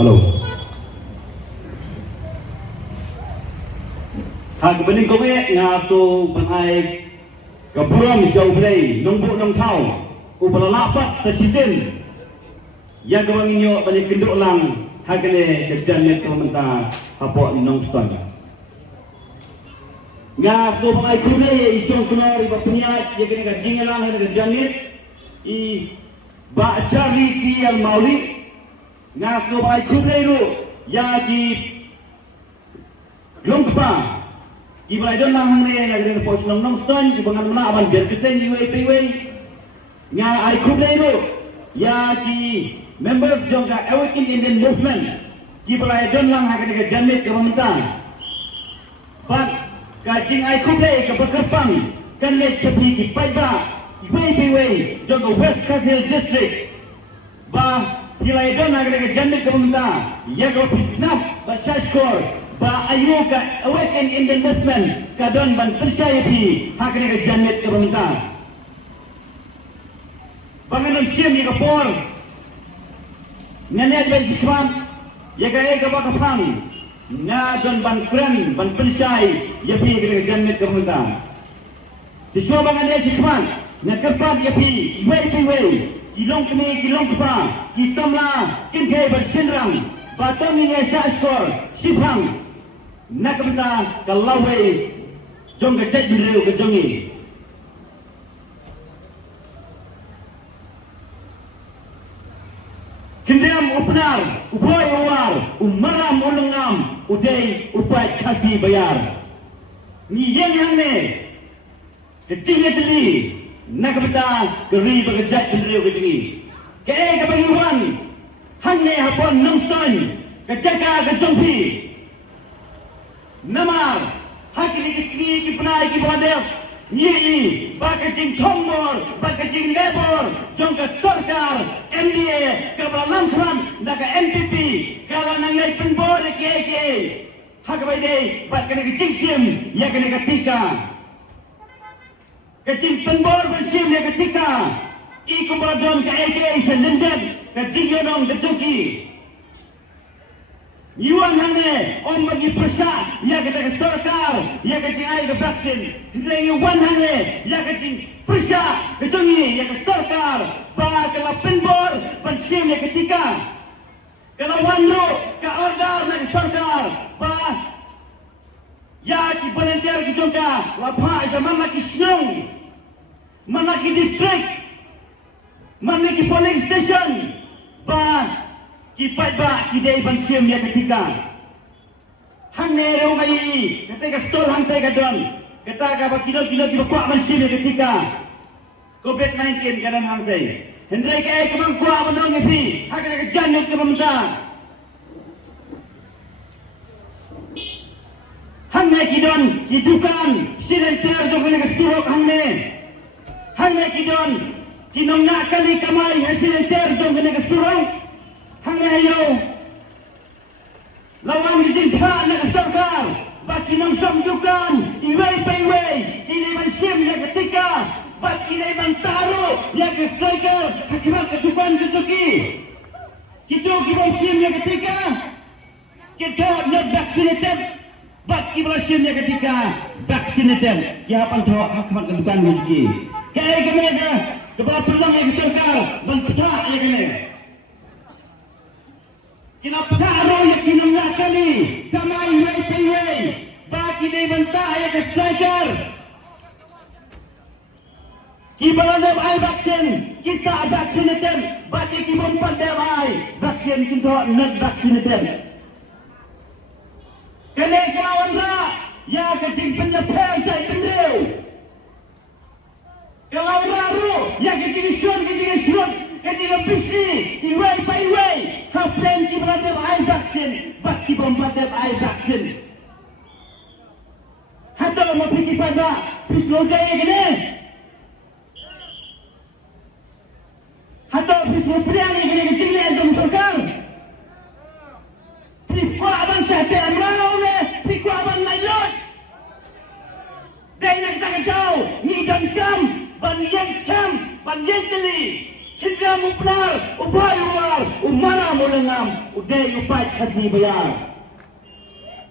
Hello. Hak bening kowe ngaso bangai kaburam jauh play nombok nong tau ubala lapat sesisin yang kewanginyo balik kenduk lang hakene kerjaan net komentar hapok nong ston ngaso bangai kune isyong kunari bapniat yang kene kajingelang hakene kerjaan net I ba'jari ki al maulid ngaso bangai kune ru ya di longpa Iba idon lang hang ne nagre po silang nong ston ibangan muna aban berketen iwe nga ay kublero ya ki members jong ka awakening Indian movement iba idon lang hang ne jamit ke pemerintahan but kacing ay kuble ke bekerpang kan le cepi ki paiba iwe jong ka West Kazil district ba iba idon hang ne jamit ke pemerintahan ya ko pisnap ba shashkor ba ayu ka awaken in the movement kadon ban percaya pi hakne ka jannet ka bangta banganon siem ni ka por nganet ban sikwan ya ka e ka ba ka phang nga don ban kren ban percaya ya pi ka jannet ka bangta di so bangan ya sikwan nga kapat ya pi wei ilong pa ki samla kinte ba sinram ba tomi ya shashkor sipang nak benda kalau jom kecek beliau ke jongi kendam upnar uboy awar umaram ulungam udai upai kasih bayar ni yang ne kecilnya teli nak benda geri berkecek beliau ke jongi ke kebangunan hanya hapon nongstone keceka ke jongpi Namar, hakili kismi ki penai ki bodel, ni bakajing tombor, bakajing labor, jongka sarkar, MDA, kabla langkram, naga NPP, kalau nangai penbor KK, hakabai deh, bakane kajing sim, ya kene ketika, kajing penbor bersim ya ketika, iku bodon ke AK selendet, kajing yonong kecuki. Yuan hane om bagi persat ya kata sarkar ya kata ai ke vaksin tidak yuan hane ya kata persat kejongi ya ke sarkar ba kala penbor pensim ya ketika kala wanro ka order na sarkar ba ya ki volunteer ki jongka la pha zaman la ki snong mana ki district mana ki polling station ba kipat ba kidai bansim ya ketika hang ne ro mai ketika stol hang tai kadon kata ka ba kilo ki kuat bansim ya ketika COVID-19 kanan hang tai hendrai ke kemang kuat menong ngepi hak ke januk ke pemda hang ne kidon kidukan silenter jo kene kesturok hang ne kidon kinong nak kali kamai silenter jo kene kesturok hanya ayo lawan dijinkan nak sarkar baki nam samjukan iwei peiwei ini mansim ya ketika baki ini mantaro ya ke striker hakimat ketuban kecuki kicuki mansim ya ketika kita nak vaccinated baki mansim ya ketika vaccinated ya panto hakimat ketuban kecuki kaya kemana kepala perang ya sarkar bantak ya kene Kina paro ya kina ngakali kamai wei bagi dei banta ya ke striker kibalane ai vaksin kita vaccinated bagi ki bompat dei ai vaksin kita nak vaccinated kene kawan ra ya ke jing penyepel cai pendeu kalau raru ya ke jing syun Ketika bisi, iwei, kapten ki berada ai vaksin, baki bombat ai vaksin. Hato mau pergi pada pisloga ini. Hato pislo priang ini kecil ni jom sarkar. Tikwa abang syate amrau ne, tikwa abang lailot. Dai nak tak tahu, ni dan kam, ban yang scam, ban yang teli. Kita Ngam upnar, ubay uwar, umara mo langam, uday upay kasih bayar.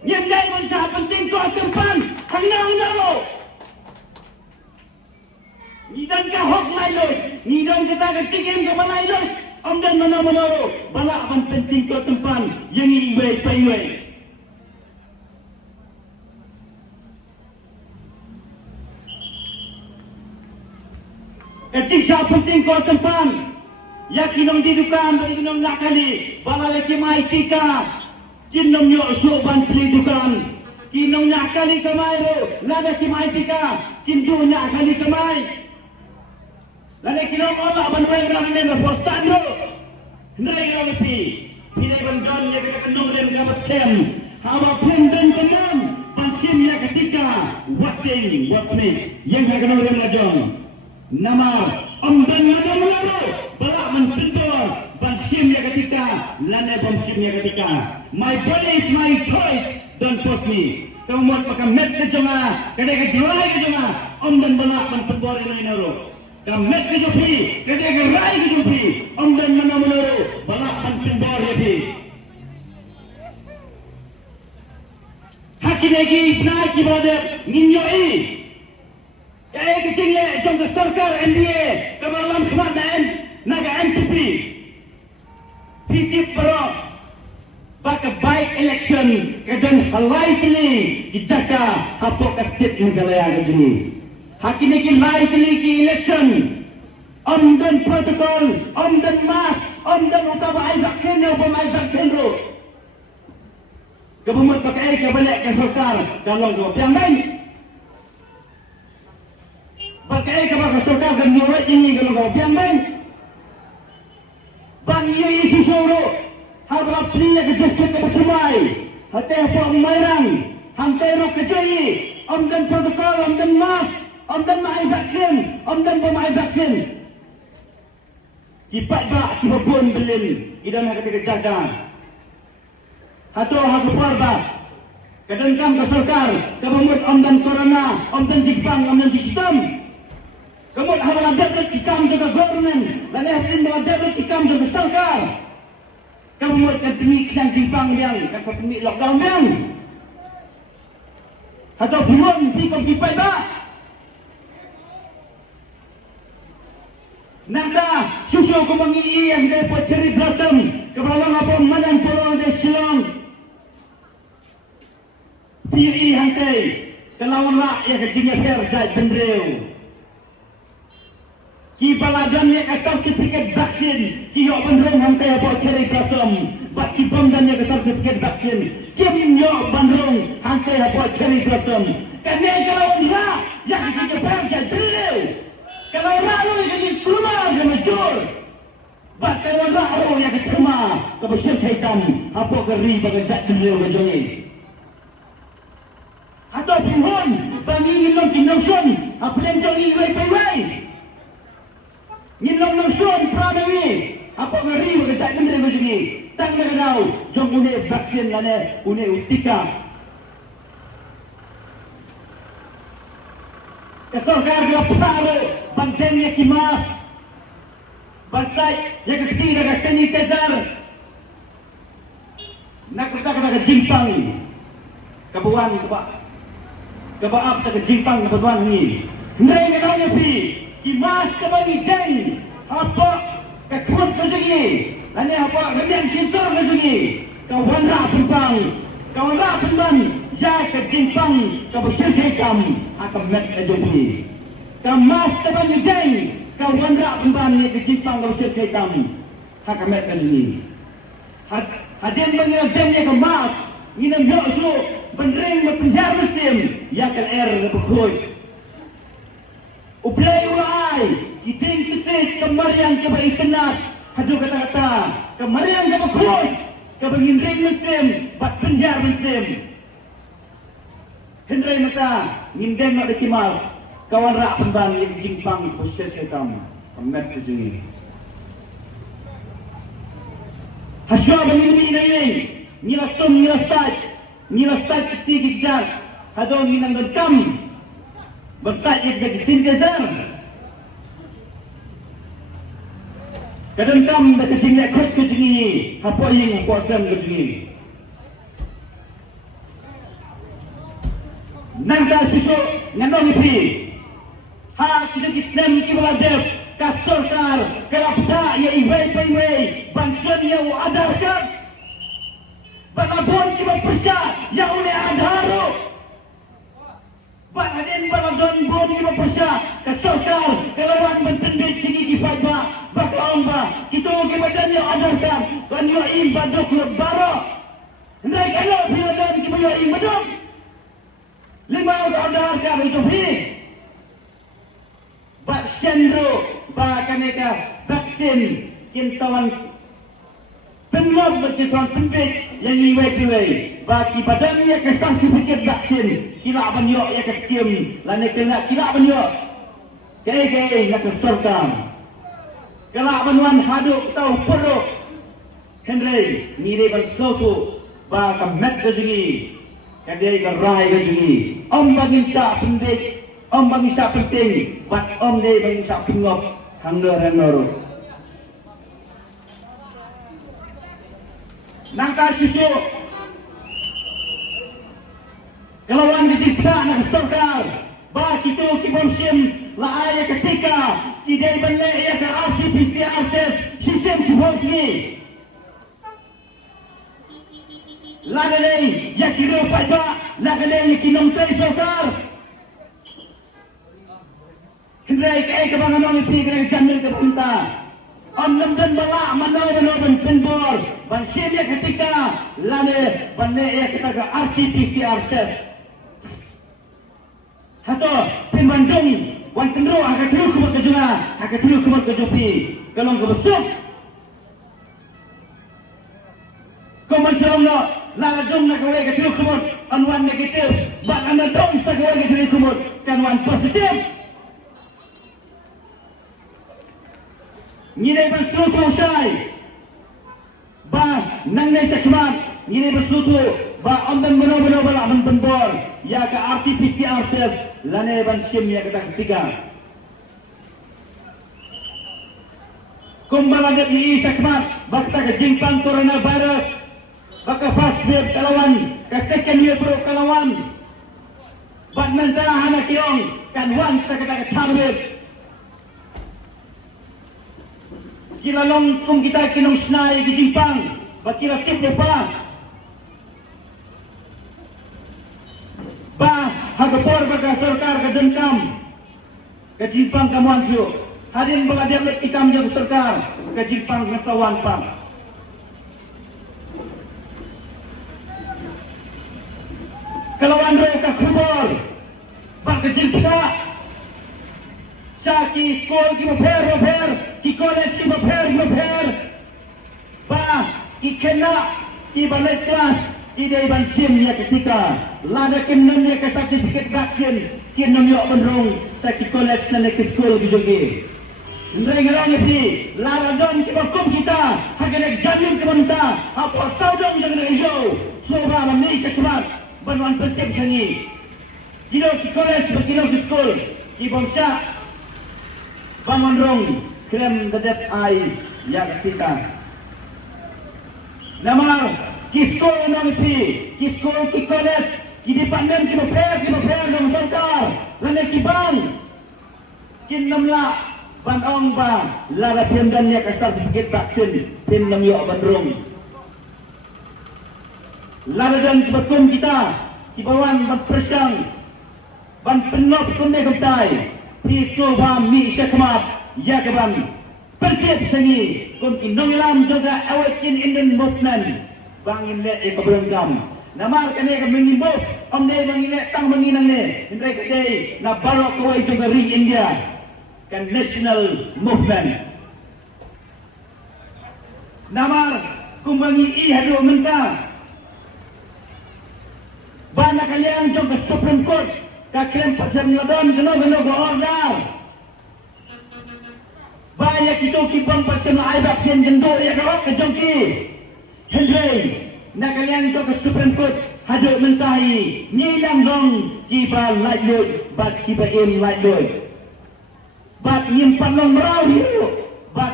Yang day man sa penting ko tempan, hangnang naro. Ngidan ka hok lailoi, ngidan kita ka cikim ka balailoi, omdan mana manaro, bala man penting ko tempan, yang iwe paiwe. Kecik sa penting ko tempan, yakinong didukan, yakinong nakali, bala leki mai tika. Kinong nyo suban pelidukan, kinong nyakali kamay ro, lada kimay tika, kindo nyakali kamay. Lada kinong otak banway ramen na postan ro, nai ro pi, pinay banggan niya kanong rem kamaskem, hawa pindan kanam, pansim niya ketika, wating, watme, yang kanong rem lajong. Nama omdan madam laro, balak man pintor, pansim niya ketika, lada pansim niya ketika. My body is my choice. Don't force me. Kamu mau pakai met ke jonga, kadang kejurai ke jonga. Om dan balak menpembori lain naro. Kamu met ke jopi, kadang kerai ke jopi. Om dan mana menaro, balak menpembori jopi. Haki lagi benar kibadat ninyoi. Kaya kecil le, jom sarkar NBA, kemalam kemarin naga NPP. Titip perok. Baka baik election kadang halai kili dijaka hapok state negara kajini. Hakini ki lai kili ki election. Omdan protokol, omdan mask, omdan utama ai vaksin ya upama ai vaksin ro. Kebumat pakai ke balik ke sarkar kalau go piang lain. Pakai ke balik sarkar dan murid ini kalau go piang lain. Bang ye isu soro. Habla pria ke district ke Batumai, hati apa Mairang, hantai ro kejai, omdan protokol, omdan mask, omdan mai vaksin, omdan pemai vaksin. Kipat ba kibabun belin, idan nak ketika jaga. Hato haku parba, kadang kam ke sarkar, kabamut omdan corona, omdan Jepang, omdan sistem. Kamut habla debut kikam jaga government, dan ehtin bawa debut kikam jaga sarkar. Kamu mau pandemik yang Jepang yang, kan pandemik lockdown yang, atau buron di kompipai ba? Nada susu kumangi yang dapat cherry blossom, kebalang apa manan pulau dari Shillong, PE hantai, kelawan rak yang kejingnya fair jai bendreu. Ki baladan yang sertifikat vaksin, ki yok bandrung hantai apa cherry blossom, bat ki bamdan yang sertifikat vaksin, kim yok bandrung hantai apa cherry blossom. Kerana kalau rak yang kejingnya fair jai bendreu, kalau rak lu yang kejing keluar yang major, bat kalau rak lu yang keterma, kebersih kaitan apa keri bagai jai bendreu kejongi. Atau pihon, bangi nilong kinongsun, apa yang jongi iwai-iwai. Nilong nongsun prada ini, apa ngeri berkecak benda macam ni? Tak nak tahu, jom une vaksin lana, une utika. Kesorkar dia paro, bantengnya kimas, bansai yang ketiga kat sanitizer. Nak kata jimpang, kebuan kebaap tak jimpang kebuan ni. Mereka tahu ni pi. Kimas kembali jeng apa kekrut ke sini lani apa remeng sintur ke sini kawan rak penbang ya ke jimpang ke bersih hekam akan met ke jopi kamas kembali jeng kawan rak penbang ya ke jimpang ke bersih hekam akan met ke sini hadin mengira jeng ya kemas nginam yok su bendering berpenjar mesin ya ke air berkut. Uplay ulai, kiting kitik kemarian ke baik kenat, hadu kata-kata, kemarian ke bakut, ke bengindring mesim, bat penjar mesim. Hendrai mata, ngindeng nak dikimal, kawan rak pembang yang jingpang di posisi kamu, pemet ke sini. Hasya bengindring ini, nilasat kitik kijak, hadu nginang dekam. Bersat yang kita kesin kesan. Kadang kam dah kecing lekut kecing ini, apa yang puasam kecing ini. Nangka susu nganong ipi, ha kita Islam kibaladep, kastorkar, kelapta ya iway, bangsan ya adarkan, balabon kiba persya ya ule adharu, baladen baladon bon kiba persya, kastorkar, kelawan bentendek sini kipagba. Bakaong ba, kita kibadan yang adarkan, kan yo im badok lebaro. Hendai kalau biladan kita yo im badok. Lima adarkan itu pi. Bak sendro, ba kaneka vaksin kintawan penlob berkisawan penbek yang iwai-iwai. Ba kibadan ya ke sertifikat vaksin, kila ban yo ya ke skim, lane kila ban yo. Kaya nak serta. Kalau manuan haduk tahu perlu Henry mire bersoto ba kamet gajungi kadai gerai gajungi bangin sya pendik bangin sya penting bat dei bangin sya pingop hangner nangka susu kalau wan dicipta nak stokar ba kita kibonsim la aya ketika tidak boleh ia ke RT-PCR test sistem sibosni lagalay ya kiro pada lagalay kinong tray sokar hindray kaya kabanganong ipigray jamil kapunta lamdan bala manaw penbor bansim ya ketika lale boleh ia ketaga RT-PCR test hato pinbandung wan kendro agak teruk kemat kejuna agak teruk kemat kejopi kalau kebesuk komen selongno lala dong nak kawai agak teruk kemat anwan negatif bak anda dong sak kawai agak teruk kemat kan wan positif ngidai bersutu syai ba nang nai sakmat ngidai bersutu ba ondan benar-benar balak menbor ya ke RT-PCR test lane ban sim ya kata ketiga kumbala de ni sakmat bakta ke jingpang coronavirus baka first wave kalawan ke second wave bro kalawan bat mentara hana kiong kan wan ta kata third wave kila long kum kita kinong snai ke jingpang bakila tip depa ba hagapor baga sarkar ka dengkam ka jipang kamuan siyo hadin baga diablet ikam jang sarkar ka jipang nasawan pang kalawan ro ka khubor ba ka jipka sa ki skol ki bapher ki college ki bapher ba ki kena ki balai kelas idai ban sim ya ketika lada kinam ya ke sertifikat vaksin kinam yo benrong sakit college na ke school gijogi ndai ngarang ti lada don ki bakum kita hagane jamin kemonta apa saudong jangan ijo soba mami sakmat banwan penting sangi kilo ki college kilo ki school ki bangsa bangonrong krem dedep ai ya ketika namar kisko nang pi kisko ki college ki department ki bapher nang sarkar lane ki bang kin namla ban ong ba lara piandan ya ka sertifikat vaksin tin nam yo bandrong lara dan bekum kita ki bawan ban persang ban penop kunne gamtai kisko ba mi syakmat ya ke ban perkip sangi kun inongilam juga awakin Indian movement bangin le e kabrangam namar kane ka mingimbo amne bangile tang manginang ne hindai kate na barok kawai juga ri India kan national movement namar kumbangi i hadu menta bana kalian juga Supreme Court ka klem pasam ladon geno go order baya kita kibang pasam ai vaksin gendo ya kawak ke jongki Henry, nak kalian tu ke Supreme Court hadut mentahi nyilang dong kiba light load bat kiba in light load bat nyimpan long merau hiu bat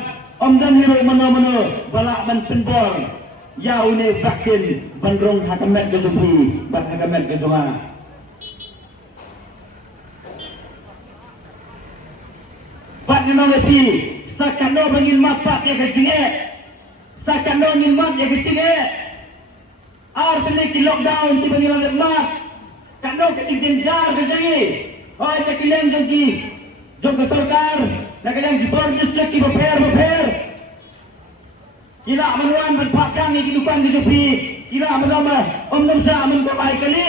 dan hero mana-mana balak man penbor. Ya une vaksin bandrong hakamat ke Zuhri, bat hakamat ke Zuhri. Bat nang lepi, sakano bangin mapak ya kecing sakano ngin mat ya kecing artene ki lockdown ti bangin mat. Kano kecing jenjar kecing. Oh tak kilang jengki jong sarkar nak kilang di bor district ki beper kila manuan berpakang ni kehidupan di tepi kila melama nam sa aman kapai kali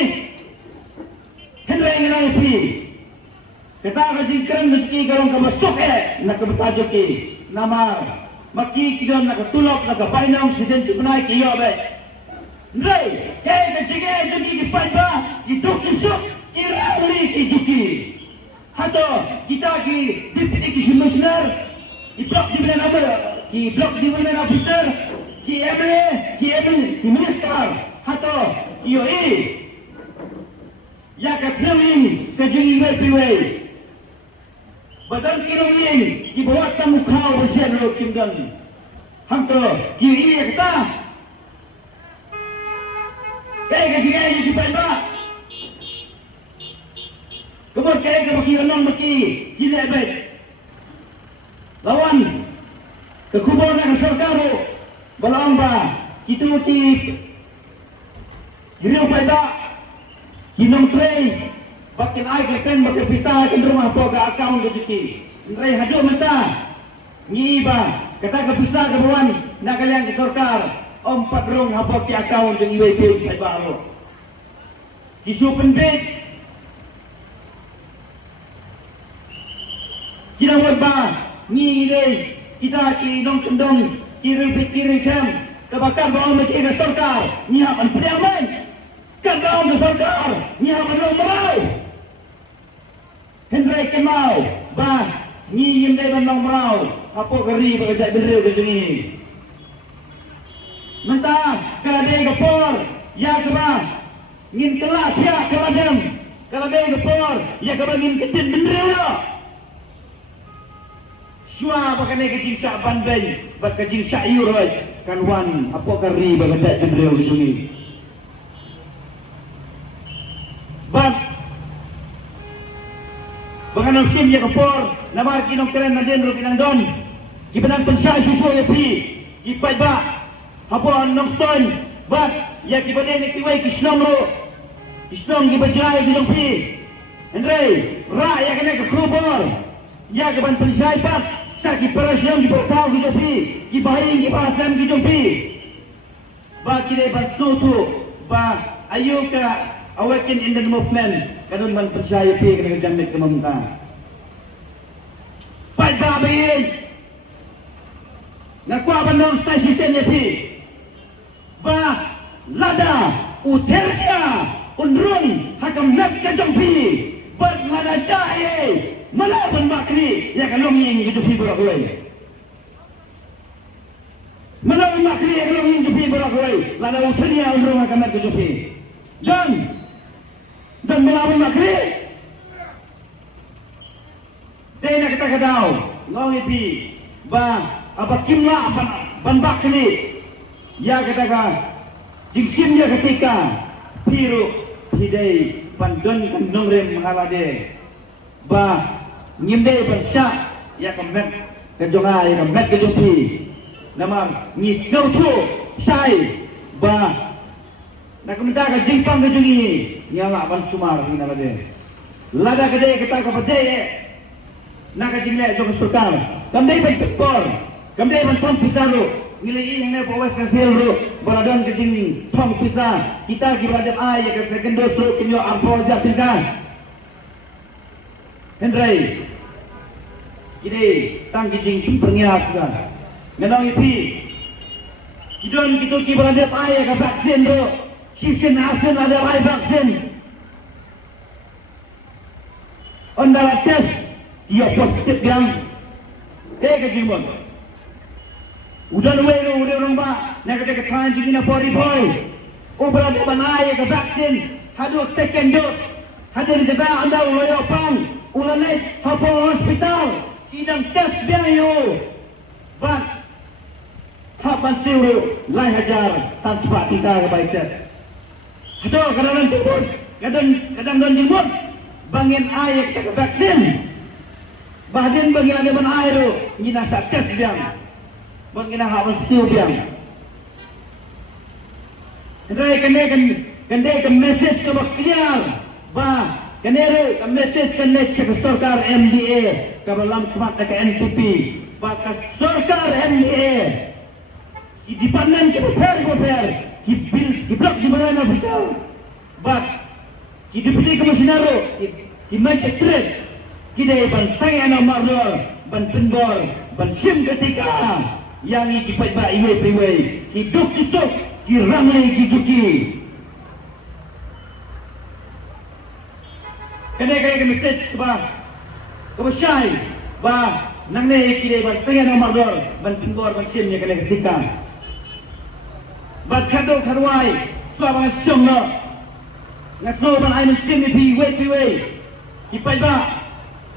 henry ngai pi kata ka jingkran rezeki garong ka masuk nak betajo ki nama maki kidon nak tulok nak painong sejen benai ki yo be ndai ka jige jengki ki paiba hidup isuk Irali ki juki, hato kita ki deputy commissioner, ki blok di mana nama, ki blok di mana officer, ki MLA, ki minister, hato IOE, ya katluin sejungi way, badan kilongin ki bawa tamu kau bersiap lo kimdan, hato ki IOE kita, kaya ki pemba. Kebun kaya ke baki onong baki gila baik. Lawan kekubur nak sarkaru balong ba itu ti jiriu pada kinong tray bakin ai keken bakin pisah ke rumah po ke akaun ke jiki. Ndrai haju menta ngi ba kata ke pisah ke buan nak kalian ke sarkar om padrong hapok ke akaun jeng iwe pe ba lo. Isu penbet kita buat ba ni dei kita ki dong kendong kiri kem kebakar bawa mesti ke sarkar ni aman pediaman kan bawa ke sarkar ni aman merau Henry Kemau ba ni yim dei bandong merau apa geri bekerja bener ke sini mentah kalau dei gepor ya ke ba ngin kelak ya keladem kalau dei gepor ya ke ba ngin kecil bener lo Shua bakal naik kecing syak bandai, bakal kecing syak yuroj, kan wan apa kari bakal tak cendera di sini. Bab, bakal nafsim ya kepor, nama kinong keren naden ro kinang don, kibenang pensyak susu ya pi, kipai ba, apa nong stone, bab, ya kibane ni kiwai kisnom ro, kisnom kibajai kinong pi, Andre, ra ya kena ke krubor, ya kiban pensyak bab. Saki perasaan di bertau di jopi, di bahin di pasam di jopi. Ba kini bantu tu, ba ayo ke awaken in the movement. Kadang man percaya pi kena jamit ke mamta. Pai ba bayin. Nakwa bandong stasi ten pi. Ba lada uternya unrung hakam nak ke jopi. Ba lada jahe. Malaban makri ya kalong yang gitu pi berak oi. Malaban makri ya kalong yang gitu pi berak oi. Lada uternya unrung hakam nak ke jopi. Dan malaban makri. Dia nak kata kadau, long ipi, ba apa kimla apa ban bakri. Ya katakan, jingsim dia ketika piru hidai pandon kandong rem halade. Ba ngimde bersyak ya kemet kejonga ya kemet kejopi nama ngis ngau tu sai ba nak minta ke jingpang kejongi nyala ban sumar ni nalade lada kede kita ke pede nak ke jingle jong surkar kamdei ban tekor kamdei ban thong pisaro ngili ing ne bawas kasil ro baladon ke jing thong pisa kita ki badam ai ya ke second dose ro kinyo ampo jatinkan Henry, ini tang kijing pengiat juga. Menang ipi, kidon kita kiberada payah ke vaksin tu, sistem vaksin ada payah vaksin. Ondara test, dia positif yang, kijing pun. Udah orang ba, nak kata ketan jingina pori boy. Berada banai ke vaksin, hadu second dose, hadir kita anda ulayopang. Ulanit hapo hospital kidang tes biayo ban hapan siru lai hajar san cepat kita ke baik tes. Aduh kadang-kadang jemput, kadang-kadang jemput bangin air ke vaksin. Bahagian bagi ada ban air tu, ngina sak tes biang. Bangin hapan siru biang. Kendai kan message ke clear. Bah, kendai kan message kan cek सरकार MDA ke dalam kemat ke NPP. Bah, सरकार MDA di depanan ke prepare di blok di mana official. Bah, di deputy komisioner di magistrate kita ban saya nomor ban penbor ban sim ketika yang dipai ba iwe priwe hidup itu dirangli gijuki. Kena message ke syai ba nang ne kire ba saya nomor ban penbor ban sim nya kena ketika. Ba kado karwai suara syongno ngasno ban ai sim ni pi we dipai ba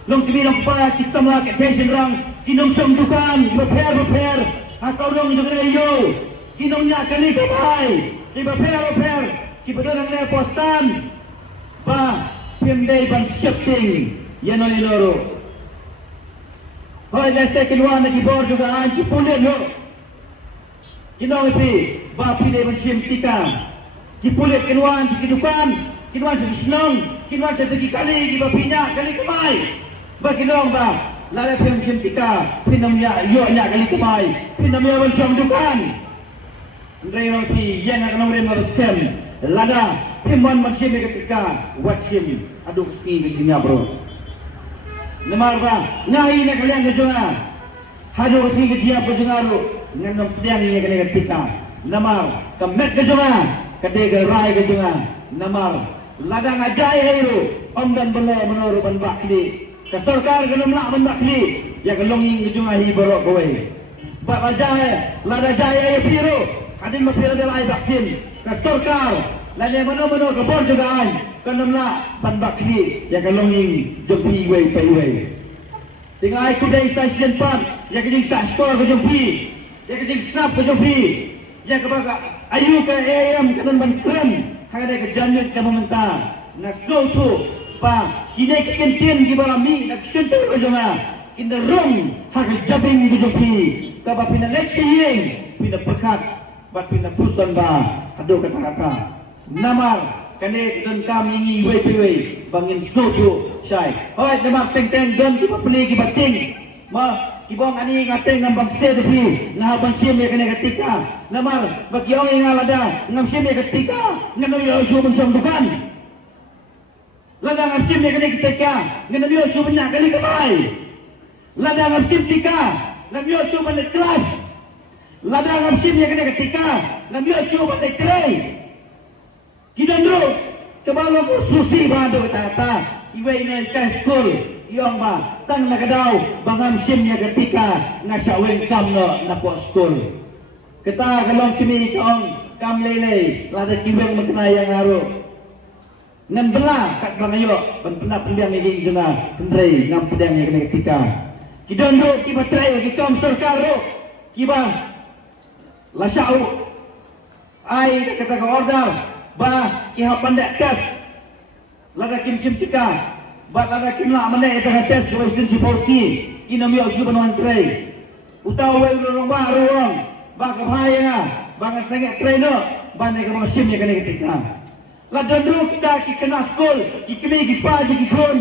long kami long pa kita mula ke fashion rang kinong som dukan repair asal long juga yo kinong nya kali kamai di repair ki betul nang postan ba pemdai ban shifting yan oli loro hoy lese kilwan ki bor juga an ki pulen lo kinong pi ba pile ban shimtika ki pulen kilwan ki dukan kinwan sa snong kinwan sa tegi kali ki ba pinya kali kamai bagi dong ba lala pem tika pinamnya yo nya kali kamai pinamnya ban som dukan ndai ro pi yang akan nomor scam lada pimon masih ketika watchim aduh ski bijinya bro namar ba ngai na kalian gejona hadu ski gejia bojengaro nganong pediang ni kali ketika namar kemet gejona kadega rai gejona namar lada ngajai hero om dan benar menoro ban bakli सरकार गलम ला बन बखली या गलम ing Junga hi borok kowe ba bajae lada jae piro adin ma piro del ai vaksin ka सरकार la ne mano ka bor juga an gलम ला ban bakli ya gलम ing jompi we pe we tinggal ai kudai stasiun pan ya kejing sak skor ke jompi ya kejing snap ke jompi ya ke baga ayu ke am kanan ban krem hada ke janut ke mementah na slow tu ba kini kentin di balami nak sentuh kejama in the room hak jabing bujupi ka ba pina lecturing pina pekat ba pina pusan ba ado kata-kata namar kane don kam ingi we bangin studio syai hoi namar teng don ki beli ki bating ma ibong ani ngateng ngam bang se depi nah bang sim ya kane ketika namar bagi orang yang ada ngam sim ya ketika ngam yo show bang bukan ladang apsim ni kena ketika ngena bio su banyak kali kamai ladang apsim tika ngam bio su banyak kelas ladang apsim ni kena ketika ngam bio su banyak kerai kidandro kebalo susi bado kata iwe ni ka school iong ba tang na kadau bangam sim ni ketika ngasa wen kam no na po school kita kalong kimi kaong kam lele lada kiweng mengenai yang haru ngan bela kat bangayo ban pernah pendiam ni jena kendrai ngam pedang ni kena ketika kidon ro kiba trai ki kam sarkar ro kiba lasau ai kata ka order ba ki ha pandai tes lada kim sim tika ba lada kim la mane eta tes ko sin siporski kinam yo su banwan trai utau we ro ba ro ba ka bhaya ba ka sange trai no ba ne ka sim ni kena ketika ladang dulu kita kena skol, kami kita jadi kon,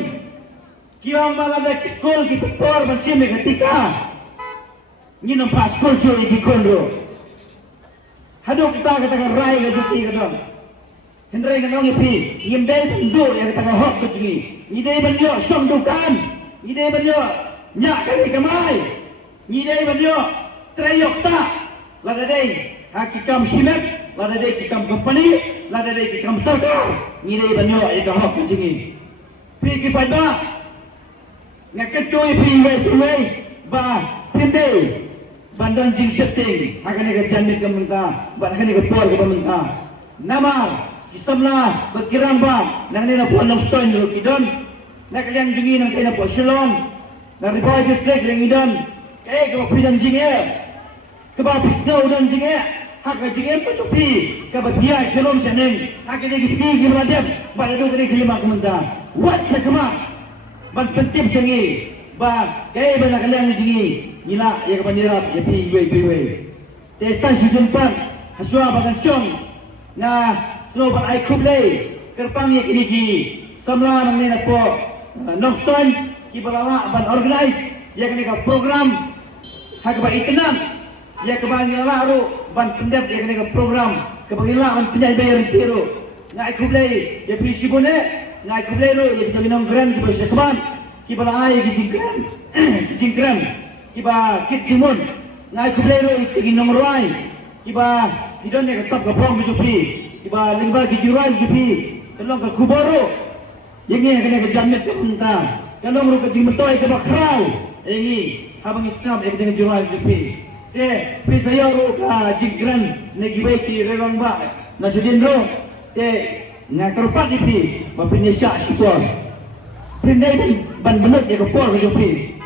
kita malah dah skol kita por macam ni ketika, ni nampak skol curi kon dulu. Hadu kita katakan rai lagi kita dong, hendrai kita orang ini, yang dah bendur yang katakan hok kecil, ni dah bendur som dukan, ni dah bendur nyak kali kamai, ni dah bendur terayok tak, lada dah hakikam simet, lada dah hakikam company. Lada dek kam sarkar ni dei banyo ai ka hok jingi pi ki pai ba ngaket toi pi we ba pinde bandon jing setting hakane ka janit ka menta ba hakane ka por ka menta nama istamla berkiram ba nang ni na po ng stone ro kidon na kalian jingi nang kay na po silong na ripoy district ring idon kay ka pinang jingi keba pisau dan jinge hak jinge petupi keba dia kelom seneng hak ini ski gimana dia pada tu kini kelima kementar wat sekema ban pentim sengi ba kai bana kalian jingi gila ya keba nirap ya pi Desa Situmpan, Haswa Bagan Syong, na Sloban ay kublay, kerpang yak iniki, samla ng nila po, Nongston, kibalawa ban organize, yak nika program, hagba itinam, yak ba nila ro ban pendep yak nika program, kabang nila ban penjay bayar tiro, na ay kublay, ya prisibone, na ay kublay ro, yak ginong grand kiba sekban, kibalawa ay gijingkran, kiba kitjimon, ngai kublero itigi nomroai kiba kidon ne stop ka prong jupi kiba lingba gijurai jupi kelong ka kuboro yengi kene ka jamet ka punta kelong ru ka jimtoy ka bakrau yengi habang isnam ek dengan jurai jupi te pisayo ru ka jigran ne gibai ki rerong ba na sudindro te na terpat jupi ba pinesya sipor pindai ban benut ya ka por ka jupi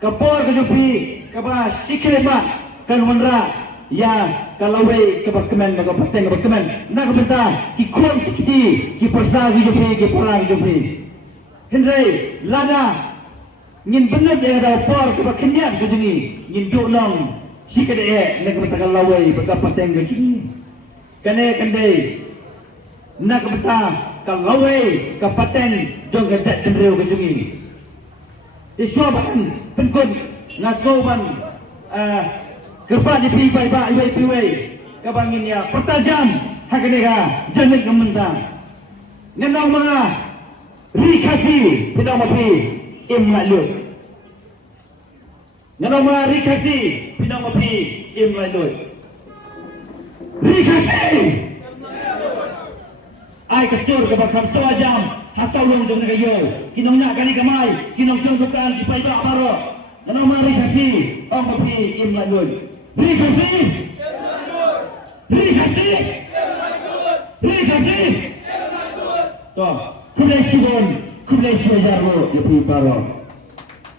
kapor ka jupi kaba sikrema kan wanra ya kalawai kaba kemen kaba pateng kaba kemen na kabenta ki kon ki persa gi jopi ki pora gi jopi hendrai lada ngin benet ya da por kaba kenyan gi jini ngin dolong sikade e na kabenta kalawai kaba pateng gi jini kane kandai na kabenta kalawai kaba pateng jong ga jat kendreu gi jini iswaban penkon Nasgoban kerpa di pipai ba iwai piwai kabangin ya pertajam hakanega janik kementang ngenong mga rikasi pidang mapi im lalut ngenong mga rikasi pidang mapi im lalut rikasi ay kastur kabakam sawajam hatawang jong nagayo kinong nya kani kamay kinong sungsukan pipai ba baro Ano mari kasi ang mapi im lagun. Ri kasi. To, kublai shibon, kublai shibajarlo, ya pi paro.